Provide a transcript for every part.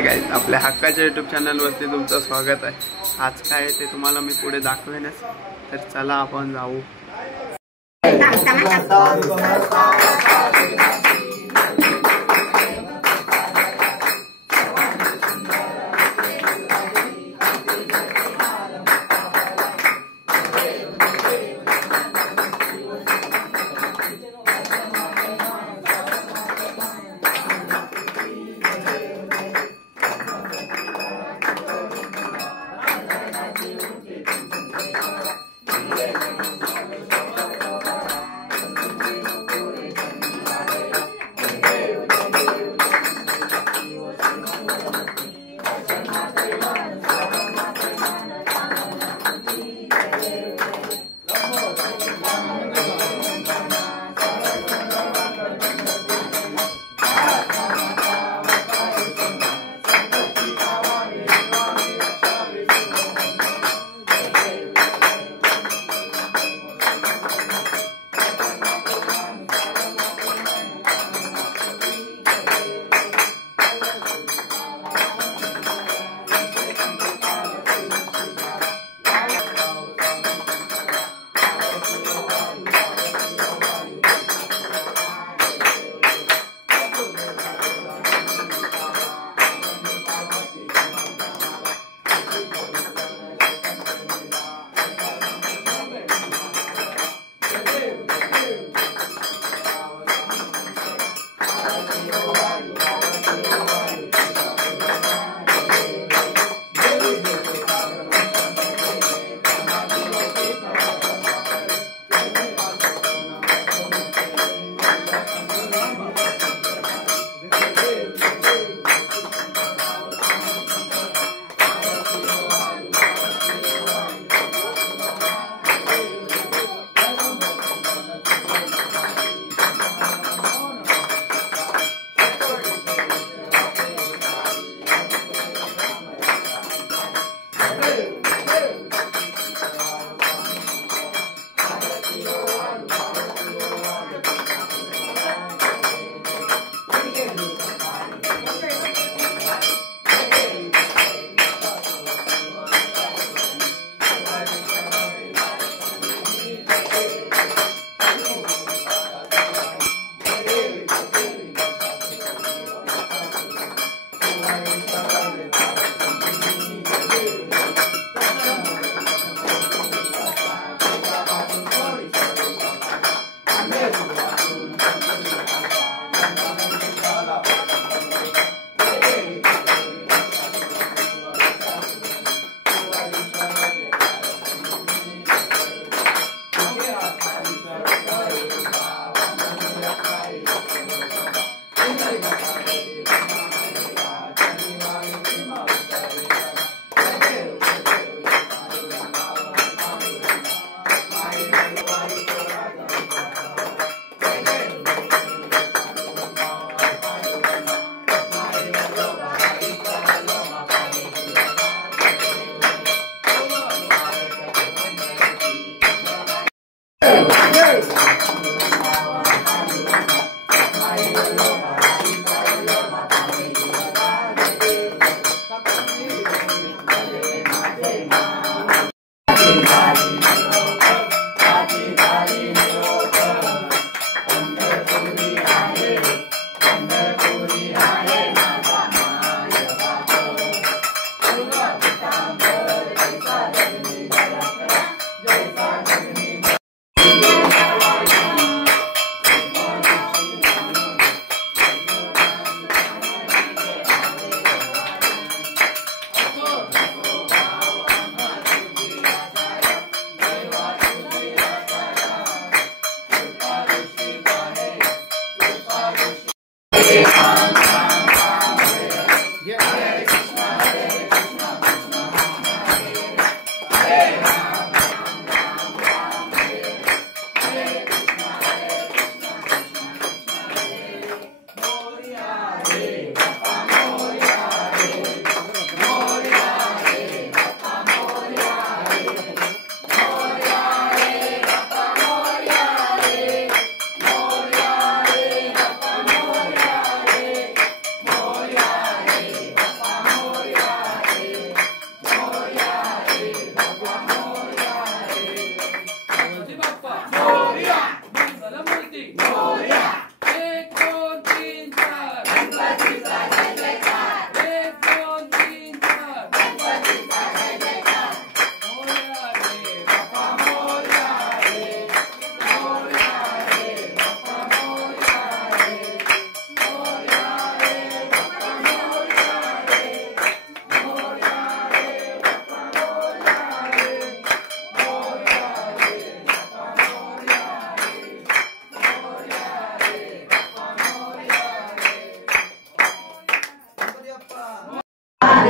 Guys, आपल्या हक्काच्या YouTube चॅनलवरती तुमचं स्वागत आहे। आज काय आहे ते तुम्हाला मी पुढे दाखवेनच, तर चला आपण जाऊ।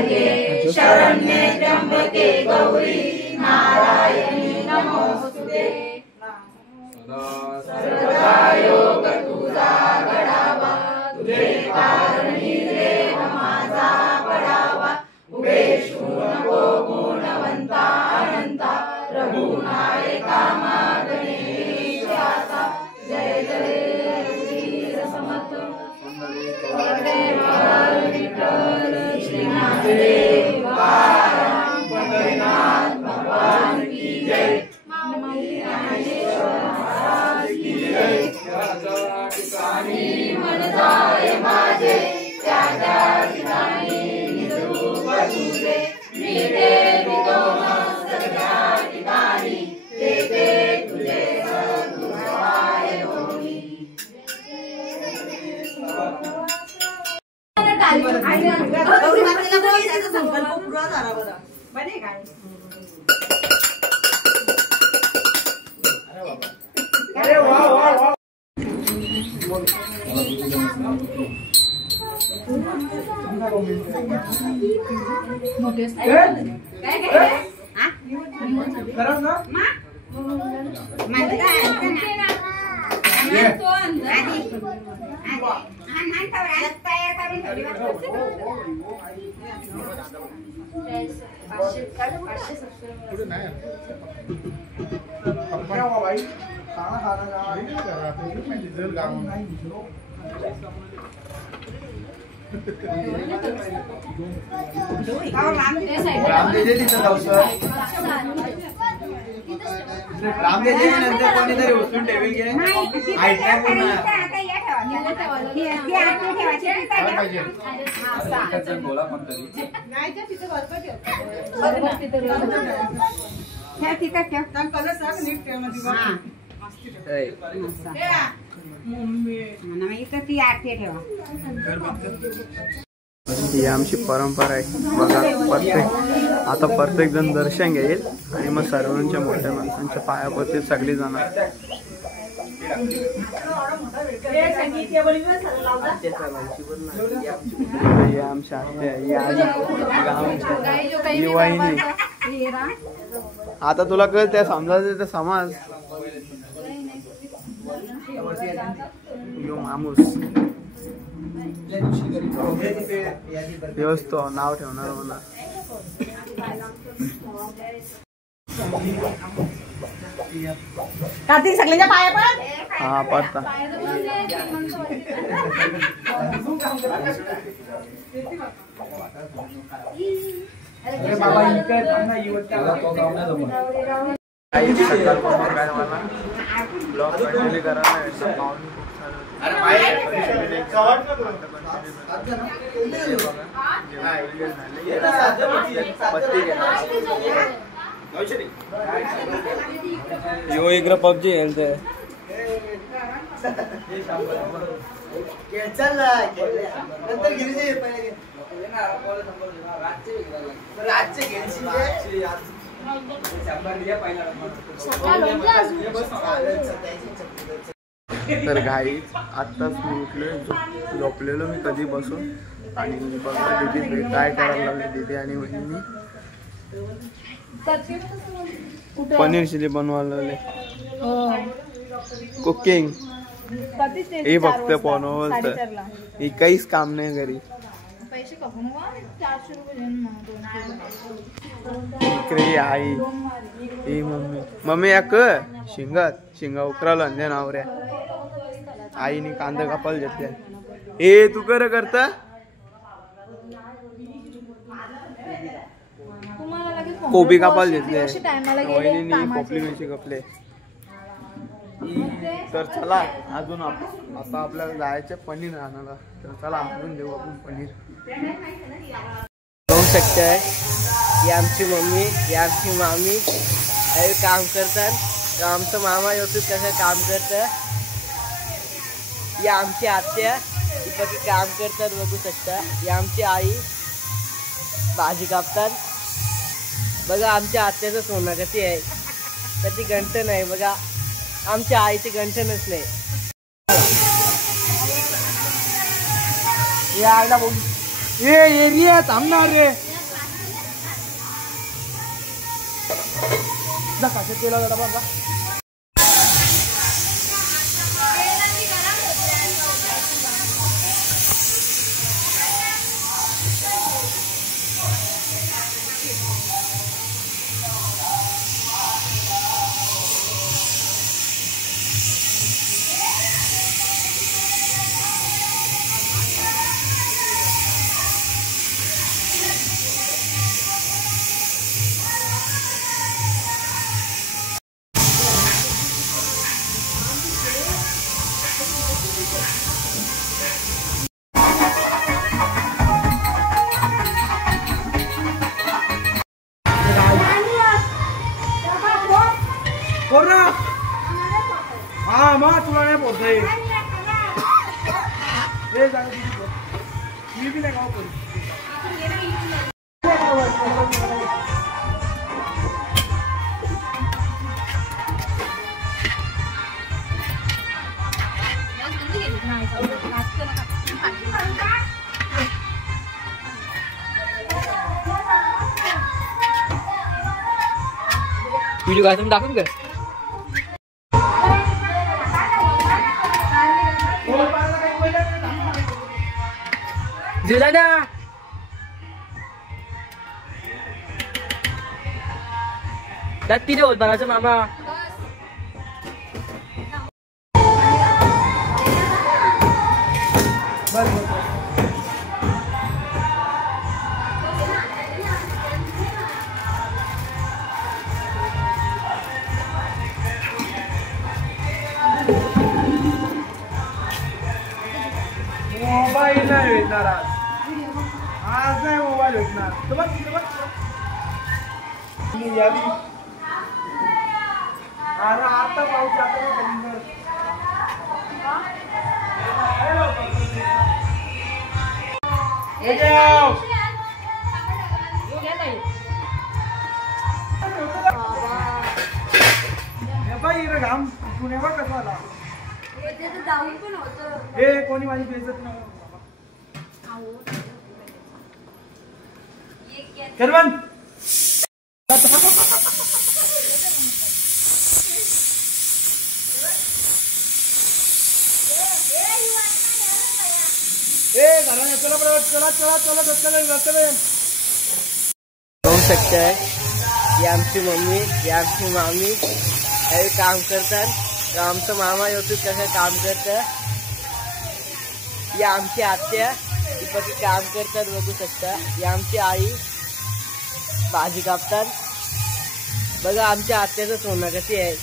त्र्यंबके शरण्ये त्र्यंबके गौरी नारायणी नमोस्तुते सर्वदा योग तुझा घडावा तुझे कारणी देव माझा पडावा पुढे नको गुणवंता अनंता रघुनायका गणेशाचा जय जय वीर समर्थ विठ्ठल श्रीनाथदेव पंढरीनाथ भगवान की जय ज्ञानेश्वर महाराज की जय ठिकाणी मन जाय माझे त्या त्या ठिकाणी निजरूप तुझे मी ते विदोन सगळ्या ठिकाणी ते तुझे सद्गुणाय होई गौरी मातेला बोल त्याचा संकल्प पूर्ण झाला बघा बने काय अरे वाह वाह वाह मोठे काय हा करा ना माझं काय तो आधी तयार करून ठेवली नंतर कोणीतरी उचलून ठेवी घे ही आमची परंपरा आहे बघा. प्रत्येक जण दर्शन घेईल आणि मग सर्वांच्या मोठ्या माणसांच्या पायापती सगळी जाणार. आमच्या वाहिनी आता तुला कळ त्या समजायचं ते समाज मामूस व्यवस्थो नाव ठेवणार होणार. कार्तिक सगळ्यांच्या पाया पण हा पडता ब्लॉग कंटिन्यू करायला यो इकडे पबजी खेळते तर घाई आत्ताच मी उठलोय, झोपलेलो मी कधी बसून आणि बघा दीदी काय करायला लागले. दीदी आणि वहिनी पनीर चिली बनवायला लागले. कुकिंग हे फक्त बनवलं तर हे काहीच काम नाही घरी. इकडे आई ही मम्मी याक शिंगा उकराला अंधे नावऱ्या आईने कांदा कापायला घेतल्या. ए तू करता कोबी कापायला घेतले, वहिनी खोपली मिरची कापले. तर चला अजून आता आपल्याला जायचं पनीर आणायला. तर चला आणून देऊ आपण पनीर. बघू शकताय ही आमची मम्मी, ही आमची मामी हे काम करतात. आमचा मामा YouTube कसं काम करतं. ही आमची आत्या ही बघी काम करतात बघू शकता. ही आमची आई भाजी कापतात. बघा आमच्या आत्याचं सोनं कशी आहे, कधी गंठन आहे बघा. आमच्या आईची गंठनच नाही. एरिया थांबणार रे. हाँ माँ तुला नहीं बोलता है ये भी लगाओ व्हिडिओ काय तुम्ही दाखवून का दिला ना त्यात तिने होत बनायचं मामा मोबाईल नाही भेटणार आज नाही मोबाईल भेटणार अरे आता पाऊस घाम पुण्यावर कसा आला हे कोणी माझी बेइज्जत नाही करवन होऊ शकते ही आमची मम्मी ही आमची मामी हे काम करतात आमचा मामा येतो कसं काम करतं ही आमची आत्या ती पण काम करतात बघू शकता ही आमची आई भाजी कापतात बघा आमच्या आत्याचं सोनं कशी आहे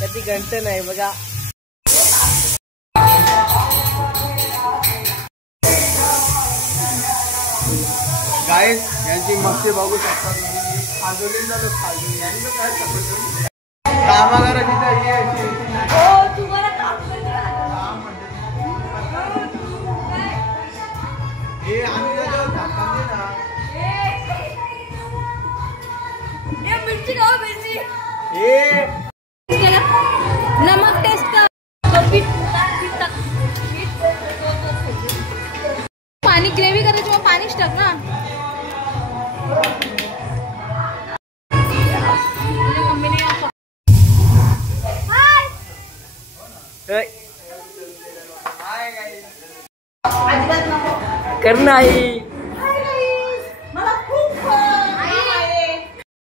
कधी घंट नाही बघा गाइस यांची मस्ती बघू शकता खाजोली झालं खाजोली कामागारा नमक टेस्ट पाणी ग्रेव्ही करायची मग पाणीच टाक ना करना आई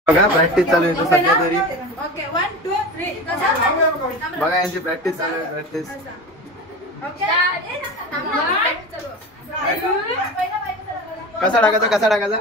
बघा प्रॅक्टिस चालू आहे सध्या तरी ओके 1 2 3 बघा यांची प्रॅक्टिस चालू आहे प्रॅक्टिस कसा टाकायचा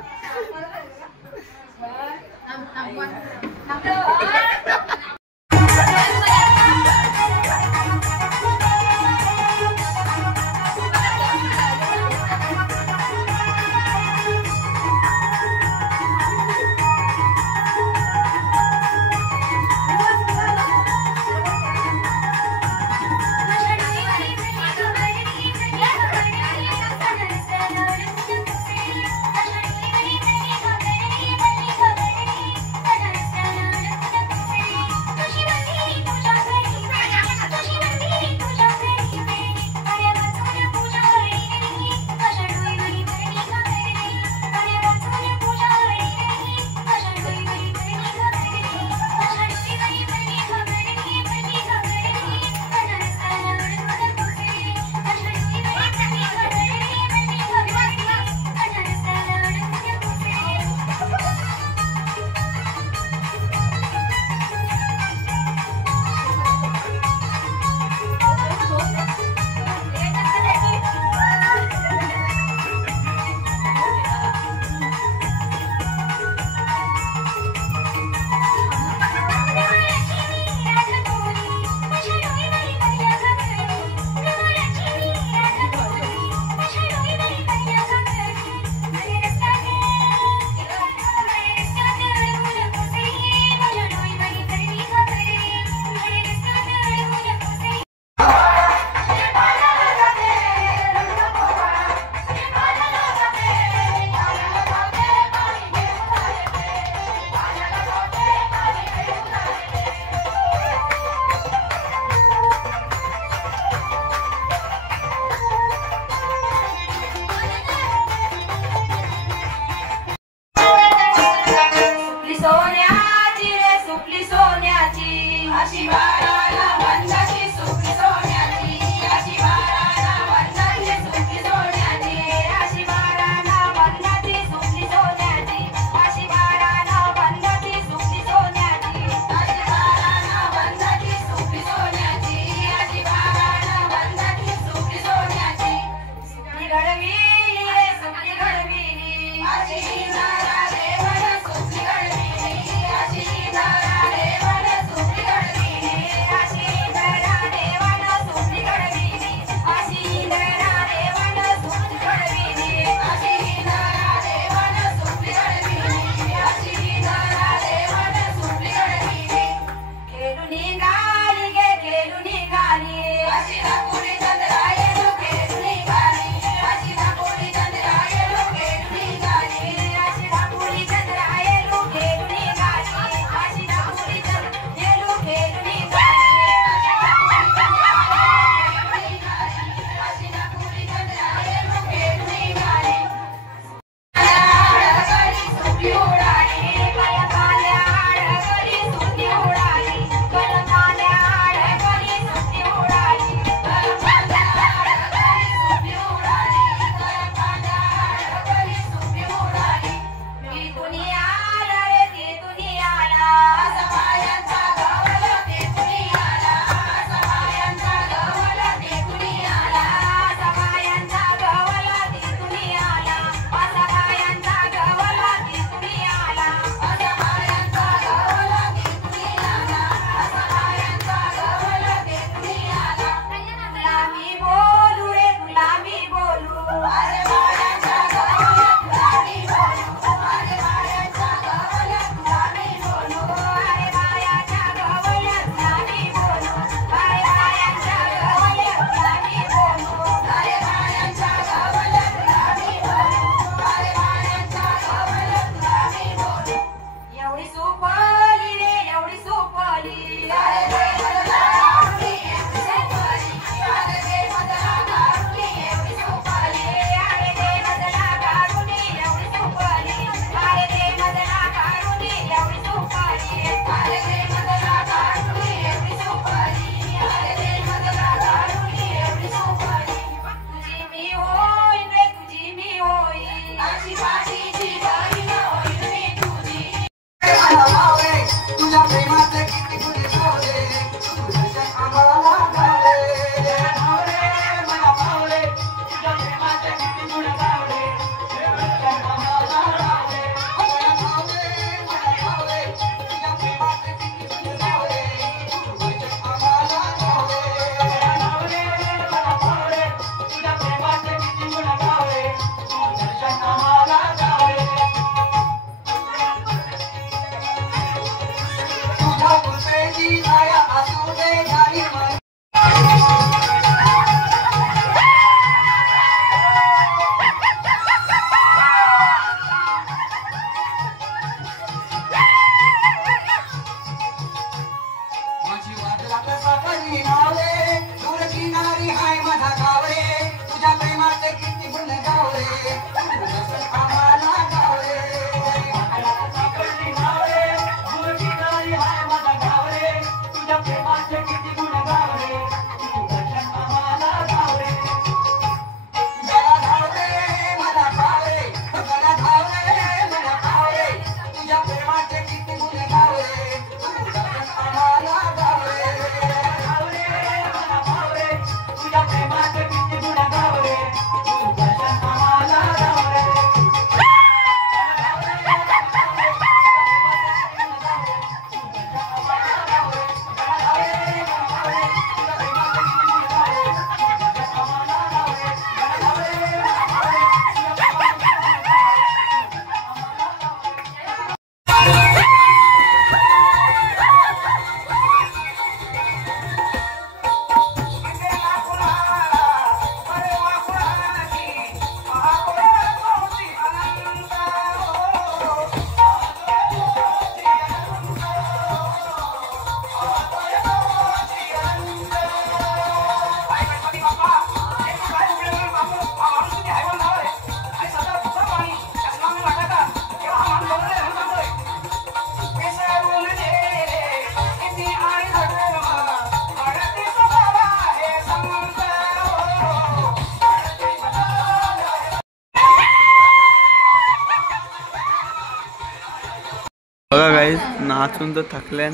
बघा गाईज नाचून तर थकल्यान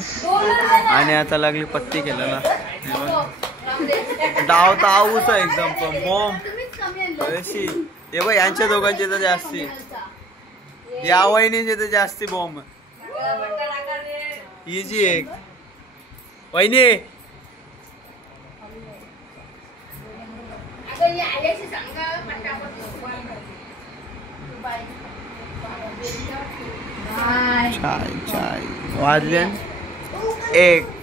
आणि आता लागली पत्ती केलेला डाव तर आऊच आहे एकदम पण बॉम्ब अशी हे बघ यांच्या दोघांची तर जास्ती या वहिनीचे तर जास्ती बॉम्ब इजी एक वहिनी चाय चाय वाजले 1